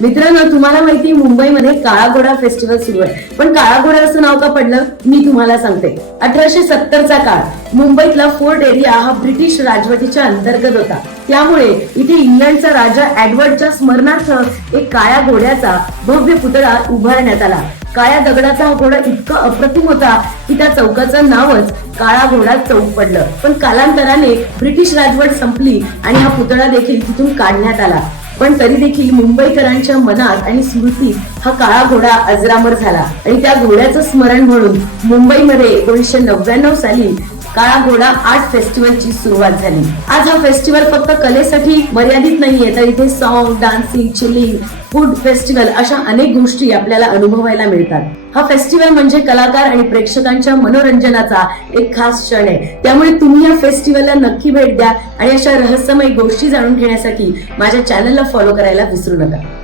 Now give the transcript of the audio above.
मित्रांनो तुम्हाला माहिती मुंबईमध्ये काळा घोडा फेस्टिवल सुरू आहे. पण काळा घोडा असं नाव का पडलं? मी तुम्हाला सांगते. अठराशे सत्तरचा काळ मुंबईतला फोर्ट एरिया हा ब्रिटिश राजवटीच्या अंतर्गत होता. त्यामुळे इथे इंग्लंडचा राजा एडवर्डच्या स्मरणार्थ एक काळ्या घोड्याचा भव्य पुतळा उभारण्यात आला. काळ्या दगडाचा हा घोडा इतका अप्रतिम होता की त्या चौकाचं नावच काळा घोडा चौक पडलं. पण कालांतराने ब्रिटिश राजवट संपली आणि हा पुतळा देखील तिथून काढण्यात आला. पण तरी देखील मुंबईकरांच्या मनात आणि स्मृतीत हा काळा घोडा अजरामर झाला. आणि त्या घोड्याचं स्मरण म्हणून मुंबईमध्ये एकोणीसशे नव्याण्णव साली काळा घोडा आर्ट फेस्टिवलची सुरुवात झाली. आज हा फेस्टिवल फक्त कलेसाठी मर्यादित नाहीये तर इथे song dancing chilling food festival अशा अनेक गोष्टी आपल्याला अनुभवायला मिळतात. हा फेस्टिवल म्हणजे कलाकार आणि प्रेक्षकांच्या मनोरंजनाचा एक खास क्षण आहे. त्यामुळे तुम्ही या फेस्टिवलला नक्की भेट द्या आणि अशा रहस्यमय गोष्टी जाणून घेण्यासाठी माझ्या चॅनलला फॉलो करायला विसरू नका.